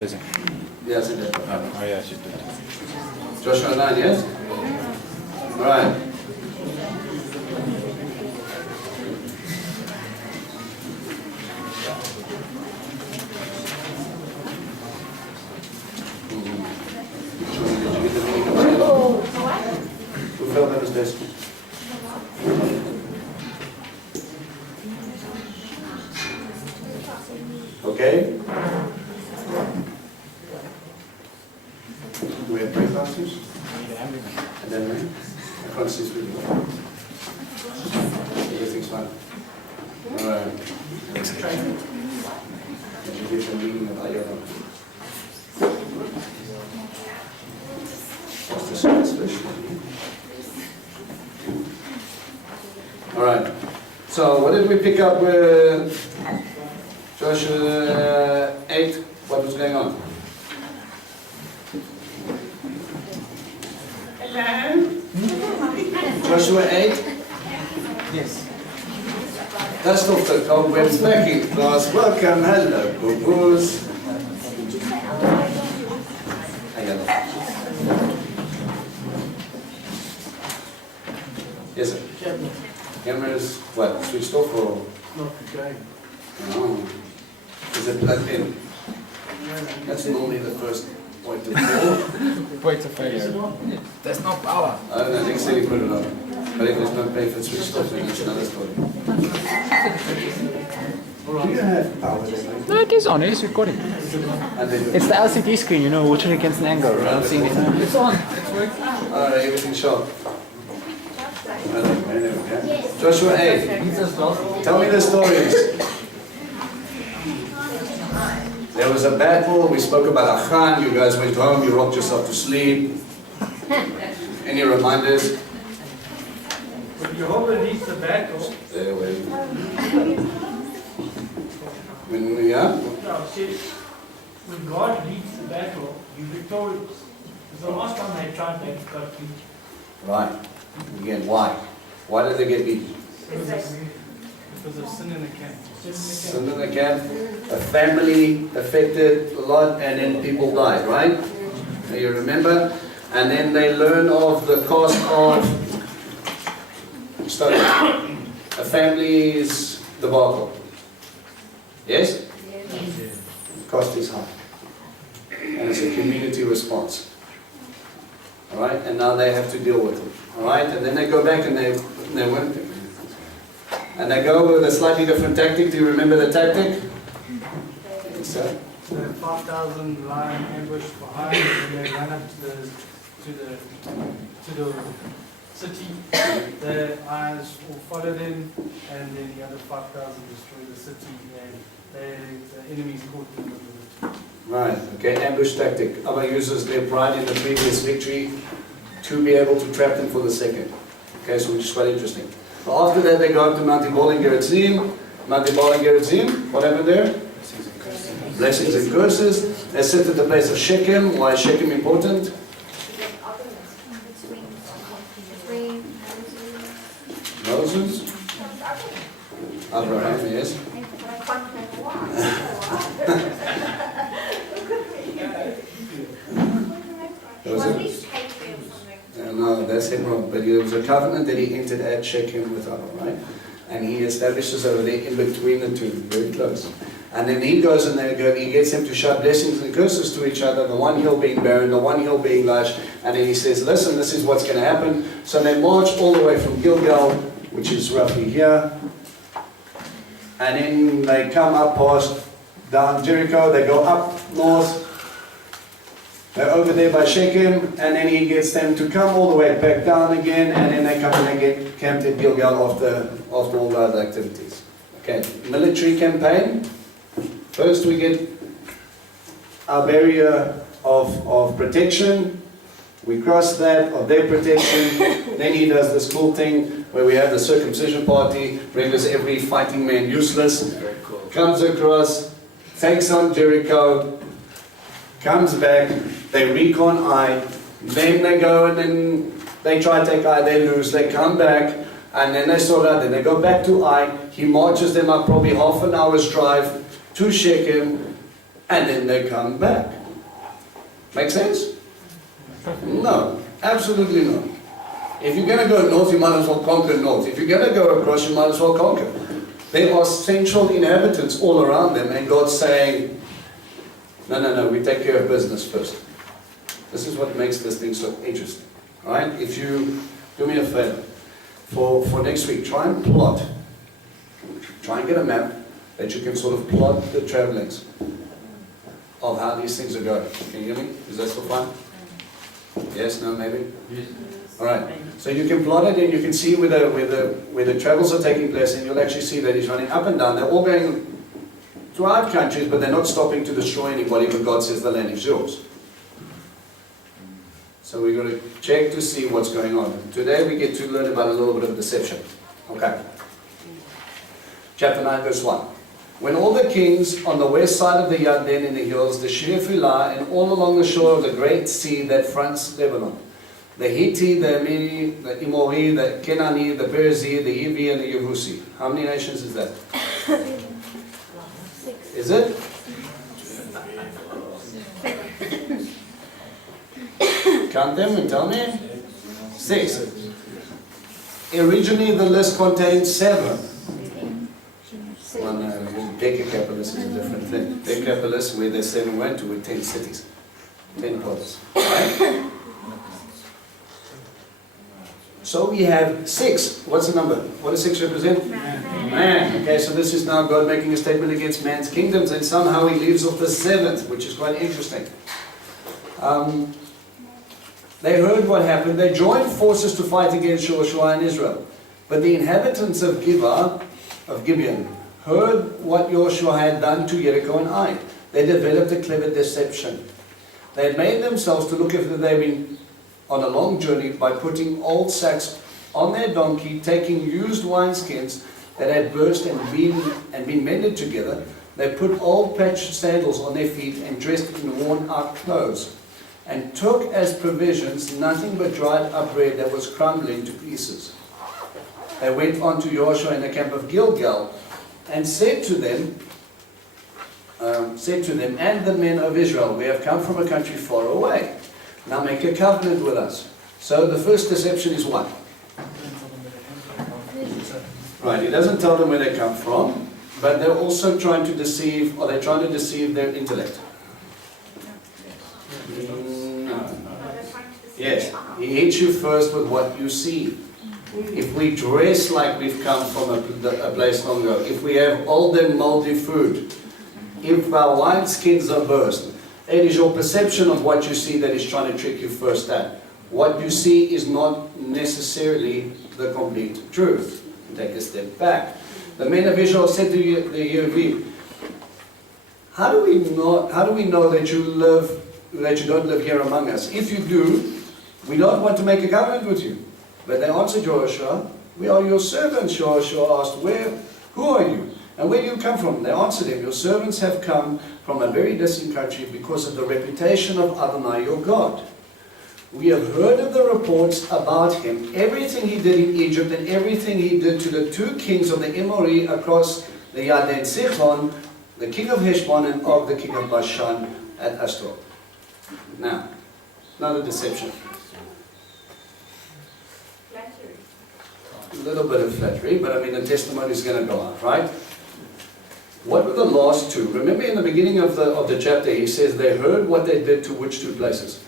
Yes, it is. Oh, yeah, she did. Joshua 9, yes? All right. Did you get the meaning of it? Who felt that was this? Okay. Do we have break classes? And then rain? I can't see through the door. Everything's fine. All right. Did you get the meaning of Ayala? What's this translation? All right. So what did we pick up with Joshua 8? What was going on? Joshua 8? Yes. That's not the cobwebs back in class. Welcome, hello, boo-boos. Yes, sir. Camera's what? Switched off or? Not going. No. Is it plugged in? That's normally the first point of call. Point of failure. There's no power. I don't know, next thing you put it on. But if there's no pay for switched off, then it's another story. Do you have power there? No, it is on. It is recording. And then, It's the LCD screen, you know, watching against an angle. Right? I'm seeing it. It's on. It's working. alright, everything's sharp. Joshua 8. Tell me the stories. There was a battle, we spoke about Achan, you guys went home, you rocked yourself to sleep. Any reminders? When Jehovah leads the battle, There we yeah? no, see, when God leads the battle, you're victorious. Because the last time they tried, they got beat. Right. Again, why? Why did they get beaten? Because of sin in the camp. Sin in the camp, a family affected a lot, and then people died, right? You remember? And then they learn of the cost of study. A family's debacle. Yes? Cost is high. And it's a community response. Alright? And now they have to deal with it. Alright? And then they go back and they win. And they go with a slightly different tactic. Do you remember the tactic? So, The 5,000 lie in ambush behind, and they run up to the city. The eyes will follow them, and then the other 5,000 destroy the city, and the enemy's caught in the middle of it. right, okay, ambush tactic. Abba uses their pride in the previous victory to be able to trap them for the second. Okay, so which is quite interesting. After that, they go up to Mount Ebal and Geritzim. Mount Ebal and Geritzim, what happened there? Blessings and curses. They sit at the place of Shechem. Why is Shechem important? Moses? Abraham, yes. No, that's Hebron, but it was a covenant that he entered at Shechem with Abba, right? And he establishes over there in between the two, very close. And then he goes and he gets them to shout blessings and curses to each other, the one hill being barren, the one hill being lush, and then he says, listen, this is what's going to happen. So they march all the way from Gilgal, which is roughly here, and then they come up past down Jericho, they go up north, they're over there by Shechem, and then he gets them to come all the way back down again, and then they come and they get camped at Gilgal after all the other activities. Okay, military campaign. First we get our barrier of protection. We cross that, of their protection. Then he does this cool thing where we have the circumcision party, renders every fighting man useless. Comes across, takes on Jericho, comes back, they recon Ai, then they go and then they try to take Ai, they lose, they come back, and then they sort out, then they go back to Ai, he marches them up probably half an hour's drive to Shechem, and then they come back. Make sense? No, absolutely not. If you're going to go north, you might as well conquer north. If you're going to go across, you might as well conquer. There are central inhabitants all around them, and God's saying, no, we take care of business first. This is what makes this thing so interesting. All right? If you do me a favor, for next week, try and get a map that you can sort of plot the travelings of how these things are going. Can you hear me? Is that still fine? Yes, no, maybe? Yes. All right. So you can plot it and you can see where the travels are taking place, and you'll actually see that he's running up and down. They're all going throughout countries, but they're not stopping to destroy anybody, but God says the land is yours. So we've got to check to see what's going on. Today we get to learn about a little bit of deception. Okay. Chapter 9, verse 1. When all the kings on the west side of the Yarden in the hills, the Shephelah, and all along the shore of the great sea that fronts Lebanon, the Hittite, the Amiri, the Emori, the Kenani, the Perizi, the Hivi, and the Yevusi. How many nations is that? Is it? Count them and tell me. 6. Originally the list contained 7. Well, no, Decapolis is a different thing. Decapolis, where the 7 went to, were 10 cities. 10 polis. Right? So we have 6. What's the number? What does 6 represent? Man. Okay, so this is now God making a statement against man's kingdoms, and somehow he leaves off the 7th, which is quite interesting. They heard what happened. They joined forces to fight against Joshua and Israel. But the inhabitants of Gibeon, heard what Joshua had done to Jericho and Ai. They developed a clever deception. They had made themselves to look as if they'd been on a long journey by putting old sacks on their donkey, taking used wineskins that had burst and been mended together. They put old patched sandals on their feet and dressed in worn-out clothes, and took as provisions nothing but dried up bread that was crumbling to pieces. They went on to Joshua in the camp of Gilgal, and said to them, and the men of Israel, we have come from a country far away. Now make a covenant with us. So the first deception is what? Right, he doesn't tell them where they come from, but they're also trying to deceive, or they're trying to deceive their intellect. No. Yes, he hits you first with what you see. If we dress like we've come from a place long ago, if we have old and moldy food, if our wineskins are burst, it is your perception of what you see that is trying to trick you first at. What you see is not necessarily the complete truth. Take a step back. The men of Israel said to the Yehudim, how do we know that you don't live here among us? If you do, we don't want to make a covenant with you. But they answered Joshua, we are your servants. Joshua asked, who are you? And where do you come from? They answered him, your servants have come from a very distant country because of the reputation of Adonai your God. We have heard of the reports about him, everything he did in Egypt and everything he did to the 2 kings of the Emori across the Yarden, Sihon, the king of Heshbon, and Og, the king of Bashan, at Ashtaroth. Now, another deception. A little bit of flattery, but I mean the testimony is going to go out, right? What were the last 2? Remember in the beginning of the chapter, he says they heard what they did to which 2 places?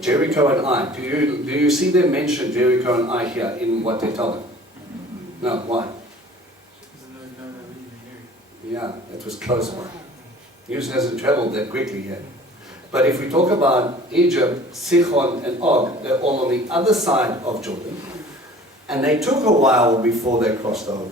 Jericho and Ai. Do you see them mention Jericho and Ai here in what they tell them? No, why? Yeah, it was close by. News hasn't traveled that quickly yet. But if we talk about Egypt, Sihon and Og, they're all on the other side of Jordan. And they took a while before they crossed over.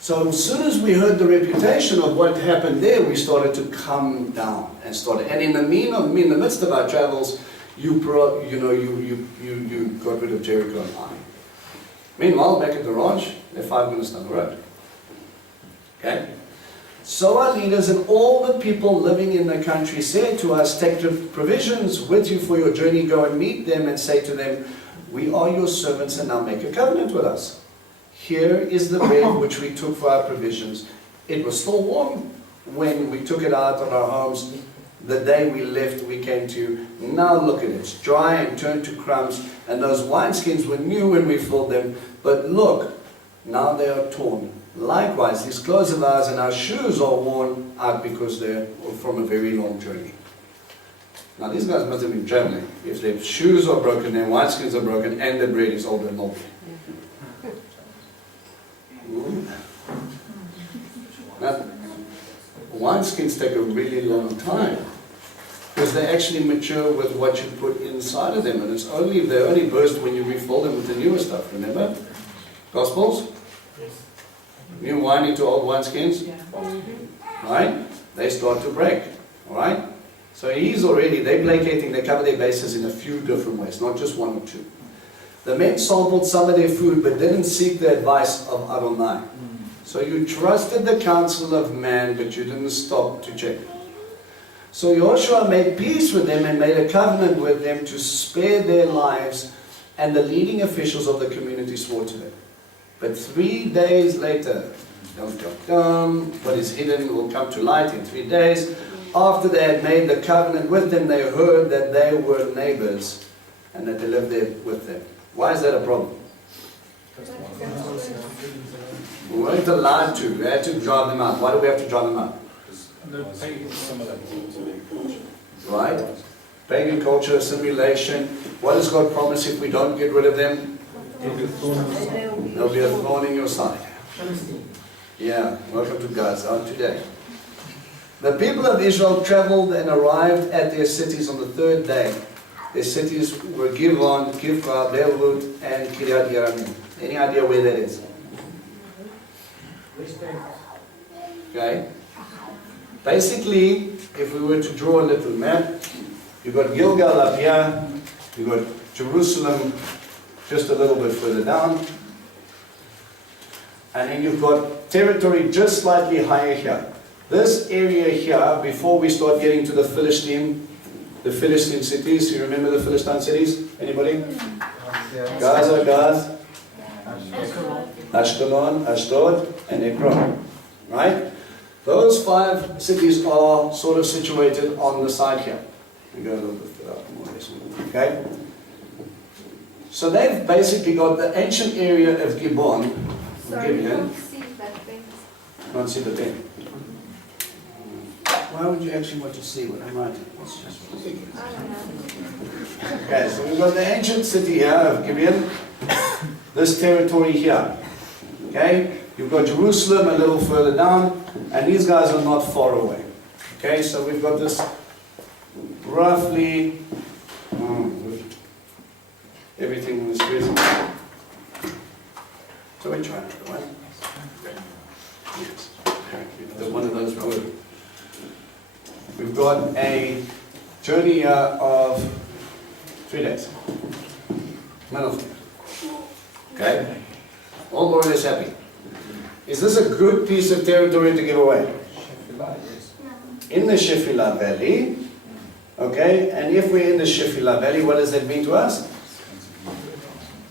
So as soon as we heard the reputation of what happened there, we started to come down and started. And in the midst of our travels, you got rid of Jericho and Ai. Meanwhile, back at the ranch, they're 5 minutes down the road. Okay? So our leaders and all the people living in the country said to us, take the provisions with you for your journey, go and meet them and say to them, we are your servants and now make a covenant with us. Here is the bread which we took for our provisions. It was still warm when we took it out of our homes. The day we left, we came to you. Now look at it. It's dry and turned to crumbs. And those wineskins were new when we filled them. But look, now they are torn. Likewise, these clothes of ours and our shoes are worn out because they're from a very long journey. Now these guys must have been traveling. If their shoes are broken, their wineskins are broken, and the bread is old and moldy. Now, wineskins take a really long time because they actually mature with what you put inside of them, and they only burst when you refill them with the newer stuff. Remember, Gospels, new wine into old wineskins, right? They start to break. All right. So they're placating. They cover their bases in a few different ways, not just one or two. The men sampled some of their food, but didn't seek the advice of Adonai. So you trusted the counsel of man, but you didn't stop to check. So Joshua made peace with them and made a covenant with them to spare their lives, and the leading officials of the community swore to them. But 3 days later, what is hidden will come to light in 3 days. After they had made the covenant with them, they heard that they were neighbors and that they lived there with them. Why is that a problem? We weren't allowed to. We had to drive them out. Why do we have to drive them out? Right? Pagan culture, assimilation. What does God promise if we don't get rid of them? There'll be a thorn in your side. Yeah, welcome to Gaza today. The people of Israel traveled and arrived at their cities on the third day. Their cities were Givon, Kifra, Beerut, and Kiryat Yearim. Any idea where that is? Okay. Basically, if we were to draw a little map, you've got Gilgal up here, you've got Jerusalem just a little bit further down, and then you've got territory just slightly higher here. This area here, before we start getting to the Philistine cities, you remember the Philistine cities? Anybody? Gaza, Gath, Ashkelon, Ashdod, and Ekron. Right? Those 5 cities are sort of situated on the side here. We go a little bit further up, more or less. Okay? So they've basically got the ancient area of Gibeon. Sorry, I don't see that thing. Can't see the pen. Why would you actually want to see what I'm writing? It's just ridiculous. I don't know. Okay, so we've got the ancient city here of Gibeon, this territory here. Okay, you've got Jerusalem a little further down, and these guys are not far away. Okay, so we've got this roughly, everything was busy. So we try another one. Yes, apparently, one of those were. We've got a journey of 3 days. None of them. Okay? All more or less happy. Is this a good piece of territory to give away? In the Shephelah Valley. Okay? And if we're in the Shephelah Valley, what does that mean to us?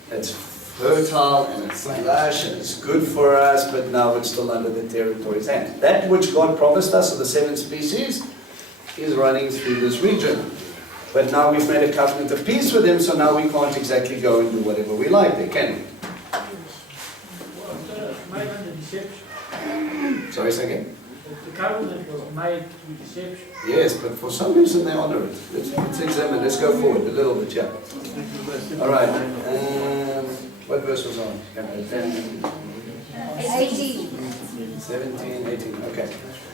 It's fertile and it's lush and it's good for us, but now it's still under the territory's hand. That which God promised us of the 7 species is running through this region. But now we've made a covenant of peace with them, so now we can't exactly go and do whatever we like there, can we? Made under deception. Sorry, second? The covenant was made through deception. Yes, but for some reason they honor it. Let's examine, let's go forward a little bit, yeah. Alright, what verse was on? 18. 17, 18, okay.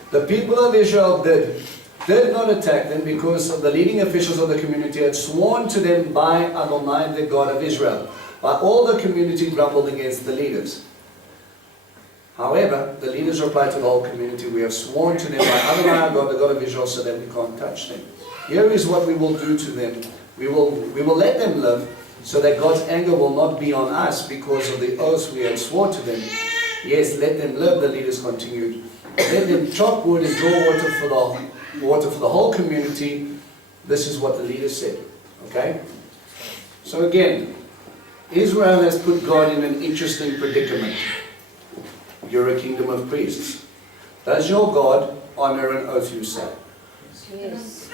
The people of Israel did not attack them because the leading officials of the community had sworn to them by Adonai, the God of Israel. But all the community grumbled against the leaders. However, the leaders replied to the whole community, we have sworn to them by Adonai, God, the God of Israel, so that we can't touch them. Here is what we will do to them. We will let them live, so that God's anger will not be on us because of the oaths we had sworn to them. Yes, let them live, the leaders continued. Let them chop wood and draw water for the whole community. This is what the leaders said. Okay? So again, Israel has put God in an interesting predicament. You're a kingdom of priests. Does your God honor an oath you say. Yes.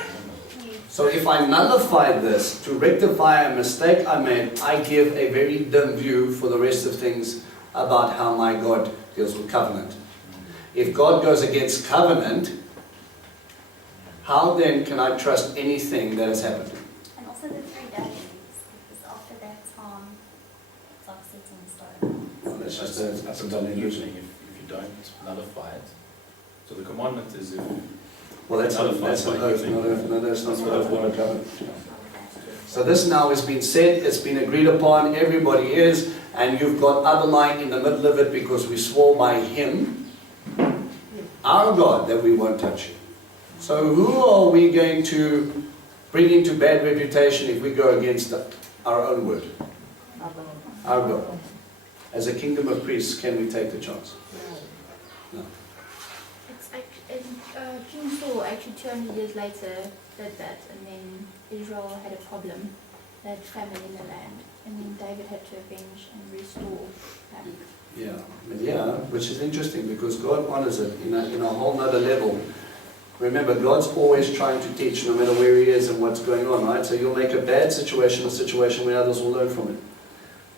So if I nullify this to rectify a mistake I made, I give a very dim view for the rest of things about how my God deals with covenant. If God goes against covenant, how then can I trust anything that has happened? And also the 3 days, because after that time, it's like set in stone. Well, that's just That's a up some until the illusion. evening if you don't nullify it. So the commandment is if Well, that's an oath, not that's not what a covenant. So this now has been said, it's been agreed upon, everybody is, and you've got Adonai in the middle of it because we swore by him, our God, that we won't touch you. So who are we going to bring into bad reputation if we go against our own word? Our God. As a kingdom of priests, can we take the chance? No. It's actually, King Saul actually 200 years later did that, and then Israel had a problem. They had famine in the land, and then David had to avenge and restore them. Yeah, which is interesting because God honors it in a whole nother level. Remember, God's always trying to teach no matter where he is and what's going on, right? So you'll make a bad situation a situation where others will learn from it.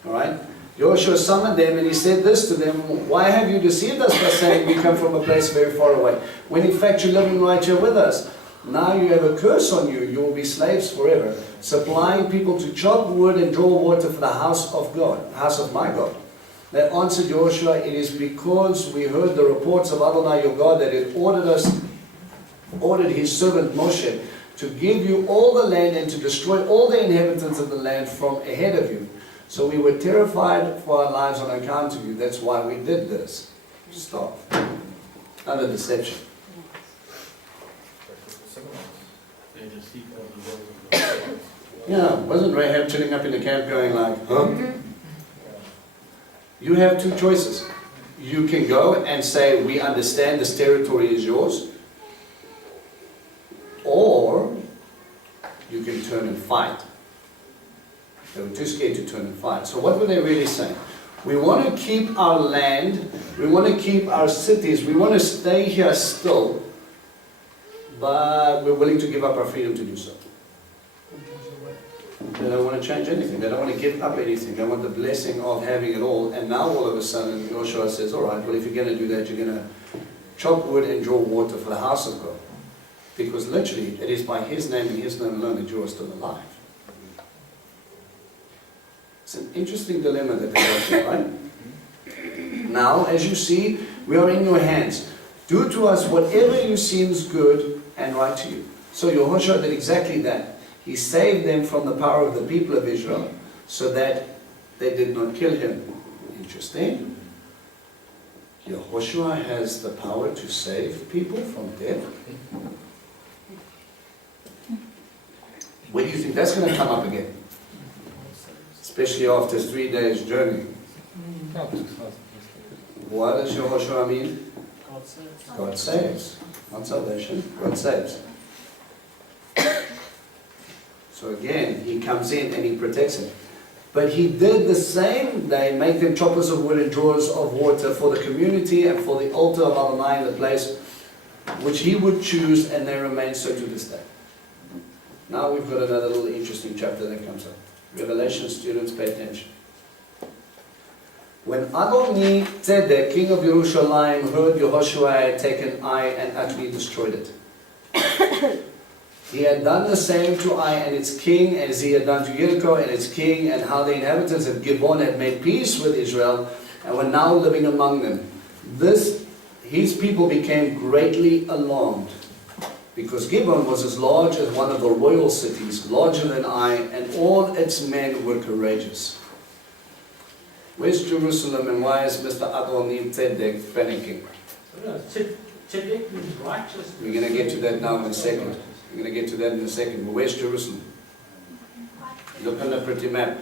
Alright? Joshua summoned them and he said this to them, why have you deceived us by saying we come from a place very far away, when in fact you're living right here with us? Now you have a curse on you, you will be slaves forever, supplying people to chop wood and draw water for the house of God, house of my God. They answered Joshua, it is because we heard the reports of Adonai your God that it ordered his servant Moshe to give you all the land and to destroy all the inhabitants of the land from ahead of you. So we were terrified for our lives on account of you. That's why we did this. Stop. Another deception. Yeah, wasn't Rahab chilling up in the camp going like, huh? You have two choices. You can go and say, we understand this territory is yours. Or you can turn and fight. They were too scared to turn and fight. So what were they really saying? We want to keep our land, we want to keep our cities, we want to stay here still, but we're willing to give up our freedom to do so. They don't want to change anything, they don't want to give up anything, they want the blessing of having it all, and now all of a sudden Joshua says, alright, well if you're going to do that, you're going to chop wood and draw water for the house of God. Because literally, it is by his name and his name alone that you are still alive. It's an interesting dilemma that they go through, right? Now, as you see, we are in your hands. Do to us whatever you seems good and right to you. So Yehoshua did exactly that. He saved them from the power of the people of Israel so that they did not kill him. Interesting. Yehoshua has the power to save people from death. When do you think that's going to come up again? Especially after 3 days journey. What does Yehoshua mean? God saves. God saves. Not salvation, God saves. So again, he comes in and he protects him. But he did the same day, make them choppers of wood and drawers of water for the community and for the altar of Adonai in the place which he would choose, and they remain so to this day. Now we've got another little interesting chapter that comes up. Revelation students, pay attention. When Adoni Tzedek, king of Yerushalayim, heard Yehoshua had taken Ai and utterly destroyed it. He had done the same to Ai and its king as he had done to Jericho and its king, and how the inhabitants of Gibeon had made peace with Israel and were now living among them. His people became greatly alarmed, because Gibeon was as large as one of the royal cities, larger than Ai, and all its men were courageous. Where's Jerusalem, and why is Mr. Adoni Tzedek panicking? Tzedek means righteous. We're going to get to that now in a second. We're going to get to that in a second. But where's Jerusalem? Look on the pretty map.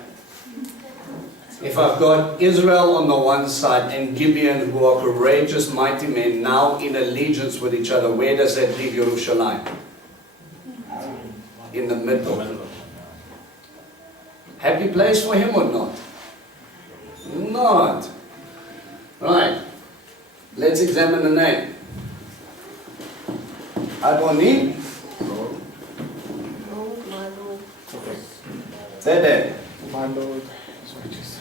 If I've got Israel on the one side and Gibeon, who are courageous, mighty men, now in allegiance with each other, where does that leave Yerushalayim? In the middle. Happy place for him or not? Not. Right. Let's examine the name. Adoni, Lord, my Lord. Zedek, My Lord is righteous.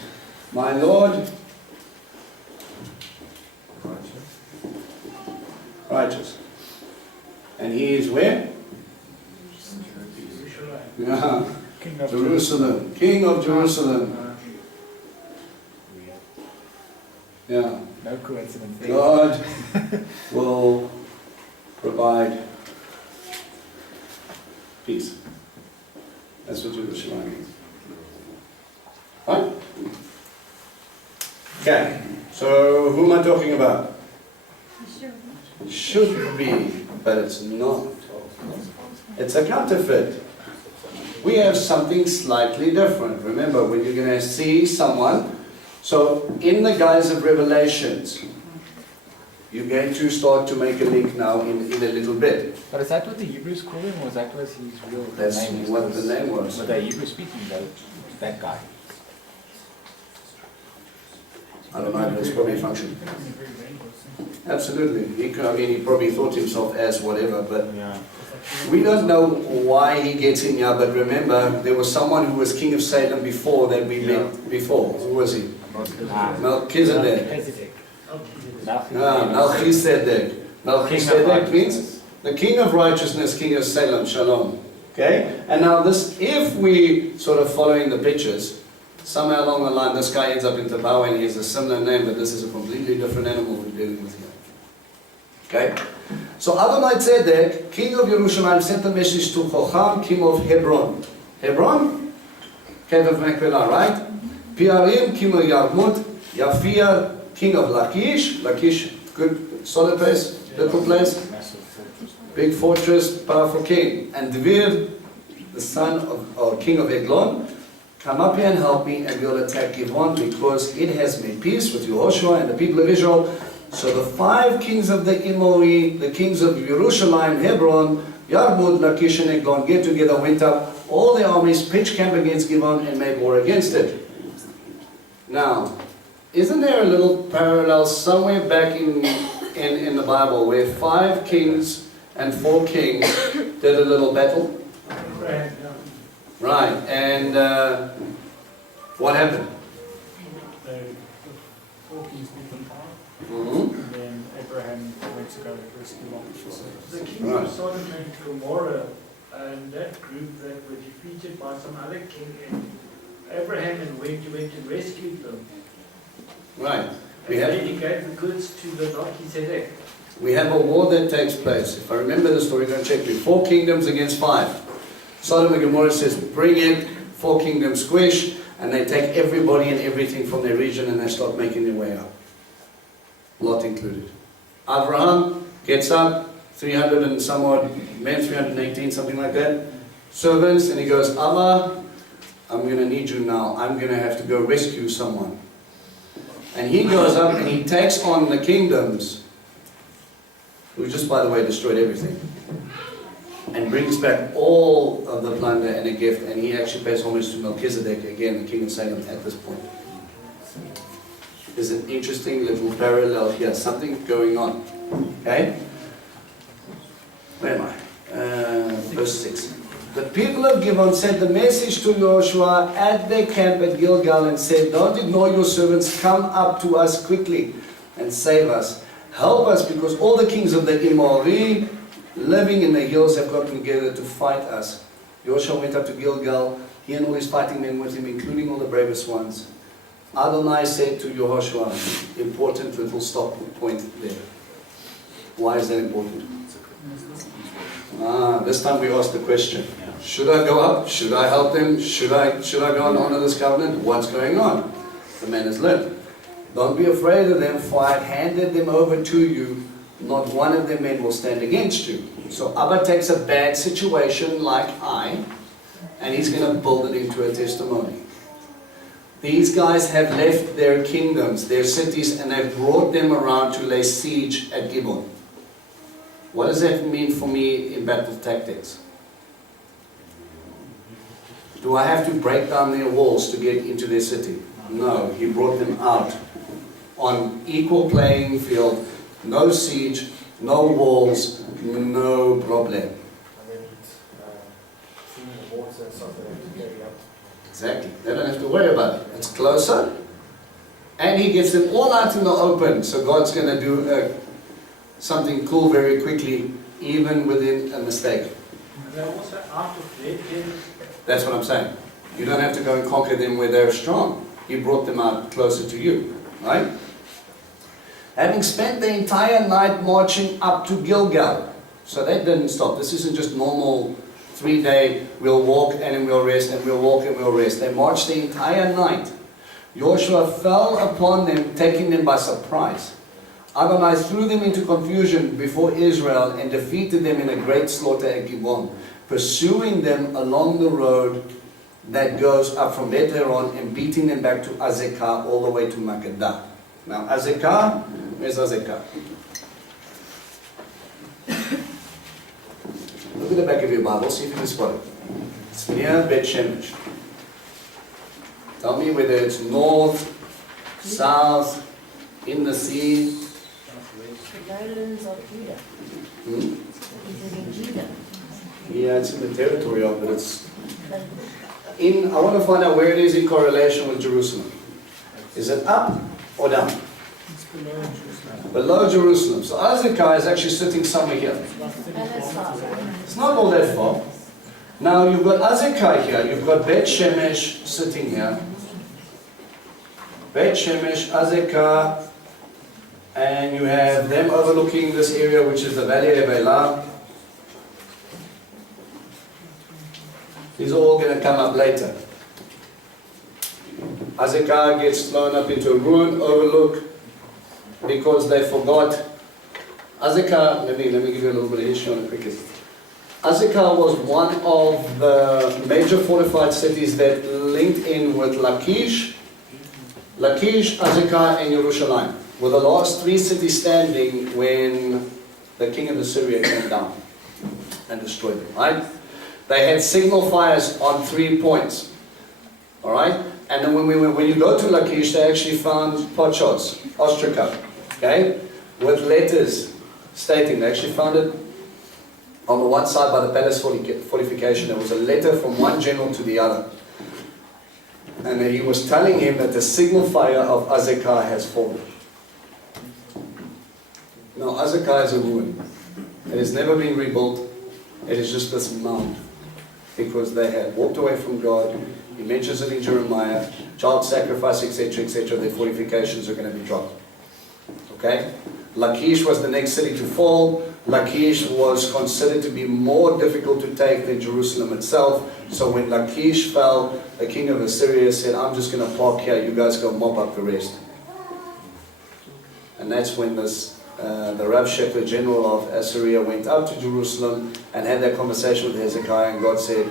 my Lord, righteous. And he is where? Yeah. King of Jerusalem, King of Jerusalem. Yeah. No coincidence there. God will provide peace. That's what Jerusalem means. Right? Okay. So who am I talking about? Should be, but it's not. It's a counterfeit. We have something slightly different. Remember, when you're going to see someone, so in the guise of Revelations, you're going to start to make a link now in a little bit. But is that what the Hebrews called him, or was that was his real That's name? what the name was. Were they Hebrew speaking though? That guy. I don't know, it's probably function. Absolutely. He probably thought himself as whatever, but Yeah. we don't know why he gets in here. But remember, there was someone who was king of Salem before that we met before. Who was he? Melchizedek. Melchizedek. Melchizedek. Melchizedek means the king of righteousness, king of Salem, Shalom. Okay? And now this, if we sort of following the pictures, somewhere along the line this guy ends up in Tabao and he has a similar name, but this is a completely different animal we're dealing with here. Okay? So Adonai Tzedek, king of Jerusalem, sent a message to Chocham, king of Hebron. Hebron? Cave of Machpelah, right? Piarim, king of Yarmut. Yafir, king of Lachish. Lachish, good, solid place, little place. Big fortress, powerful king. And Dvir, the son of, or king of Eglon, come up here and help me, and we'll attack Givon, because it has made peace with Yehoshua and the people of Israel. So the 5 kings of the Emori, the kings of Jerusalem, Hebron, Yarmut, Lachish, and Eglon, get together, went up, all their armies pitched camp against Givon and made war against it. Now, isn't there a little parallel somewhere back in the Bible where 5 kings and 4 kings did a little battle? Right, and what happened? Mm-hmm. And then Abraham went to go rescue Lot. The kings of Sodom and Gomorrah, and that group that were defeated by some other king, and Abraham and went and rescued them. Right. And then he gave the goods to the Melchizedek. We have a war that takes place. If I remember the story, go check me. 4 kingdoms against 5. Sodom and Gomorrah says, bring it, 4 kingdoms squish, and they take everybody and everything from their region and they start making their way up. Lot included. Abraham gets up, 300 and somewhat men, 318, something like that. Servants, and he goes, Allah, I'm going to need you now. I'm going to have to go rescue someone. And he goes up and he takes on the kingdoms, who just, by the way, destroyed everything, and brings back all of the plunder and a gift, and he actually pays homage to Melchizedek, again, the king of Salem, at this point. There's an interesting little parallel here, something going on. Okay? Where am I? Verse 6. The people of Givon sent the message to Joshua at their camp at Gilgal and said, don't ignore your servants, come up to us quickly and save us. Help us, because all the kings of the Emori living in the hills have gotten together to fight us. Joshua went up to Gilgal, he and all his fighting men with him, including all the bravest ones. Adonai said to Yehoshua, important little stop point there. Why is that important? This time we ask the question, should I go up? Should I help them? Should I go and honor this covenant? What's going on? The man has lived. Don't be afraid of them, for I handed them over to you. Not one of their men will stand against you. So Abba takes a bad situation like and he's going to build it into a testimony. These guys have left their kingdoms, their cities, and they've brought them around to lay siege at Gibeon. What does that mean for me in battle tactics? Do I have to break down their walls to get into their city? No, he brought them out on equal playing field, no siege, No walls, no problem. And then food and water and stuff that they have to carry up. Exactly. They don't have to worry about it. It's closer. And he gets them all out in the open. So God's going to do something cool very quickly, even within a mistake. They're also out of their territory. That's what I'm saying. You don't have to go and conquer them where they're strong. He brought them out closer to you. Right? Having spent the entire night marching up to Gilgal. So that didn't stop. This isn't just normal 3-day, we'll walk and then we'll rest and we'll walk and we'll rest. They marched the entire night. Joshua fell upon them, taking them by surprise. Adonai threw them into confusion before Israel and defeated them in a great slaughter at Gibeon, pursuing them along the road that goes up from Beth Horon and beating them back to Azekah all the way to Makkedah. Now Azekah, where's Azekah? Look at the back of your Bible, see if you can spot it. It's near Bet Shemesh. Tell me whether it's north, south, in the sea. The lowlands of Judah. Hmm? Is it in Judah? Yeah, it's in the territory of it. It's in. I want to find out where it is in correlation with Jerusalem. Is it up or down? It's below Jerusalem. Below Jerusalem. So Azekah is actually sitting somewhere here. That's far. It's not all that far. Now you've got Azekah here. You've got Bet Shemesh sitting here. Bet Shemesh, Azekah, and you have them overlooking this area, which is the valley of Elah. These are all going to come up later. Azekah gets thrown up into a ruin overlook because they forgot. Azekah, let me give you a little bit of history on it quickly. Azekah was one of the major fortified cities that linked in with Lachish, Azekah, and Jerusalem. Were the last 3 cities standing when the king of Assyria came down and destroyed them, right? They had signal fires on 3 points, all right? And then when you go to Lachish, they actually found potshots, ostraca, okay, with letters stating, they actually found it on the one side by the palace fortification. There was a letter from one general to the other. And he was telling him that the signal fire of Azekah has fallen. Now, Azekah is a ruin. It has never been rebuilt. It is just this mound. Because they had walked away from God. He mentions it in Jeremiah. Child sacrifice, etc., etc. Their fortifications are going to be dropped. Okay? Lachish was the next city to fall. Lachish was considered to be more difficult to take than Jerusalem itself. So when Lachish fell, the king of Assyria said, I'm just going to park here, you guys go mop up the rest. And that's when this, the Rabshakeh, general of Assyria, went up to Jerusalem and had that conversation with Hezekiah, and God said,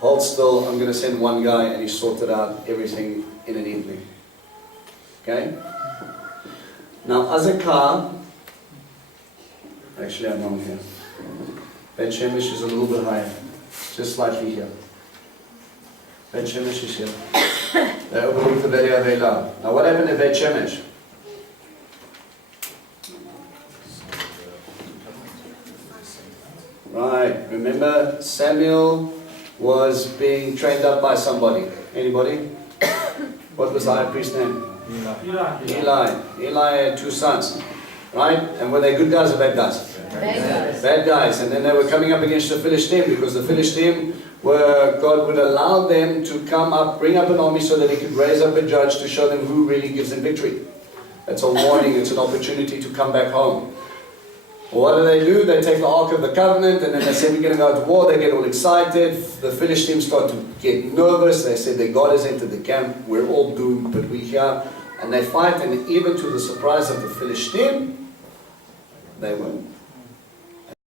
hold still, I'm going to send one guy, and he sorted out everything in an evening. Okay? Now Azekah, actually I'm wrong here. Bet Shemesh is a little bit higher, just slightly here. Bet Shemesh is here. They overlook the valley of Elah. Now what happened to Bet Shemesh? Right, remember Samuel was being trained up by somebody. Anybody? What was the high priest's name? Eli. Eli had 2 sons. Right? And were they good guys or bad guys? Bad guys. And then they were coming up against the Philistine, because the Philistine were, God would allow them to come up, bring up an army so that he could raise up a judge to show them who really gives them victory. It's a warning, it's an opportunity to come back home. What do? They take the Ark of the Covenant, and then they say, we're going to go to war. They get all excited. The Philistines start to get nervous. They say, their God has entered the camp. We're all doomed, but we're here. And they fight, and even to the surprise of the Philistine, they win.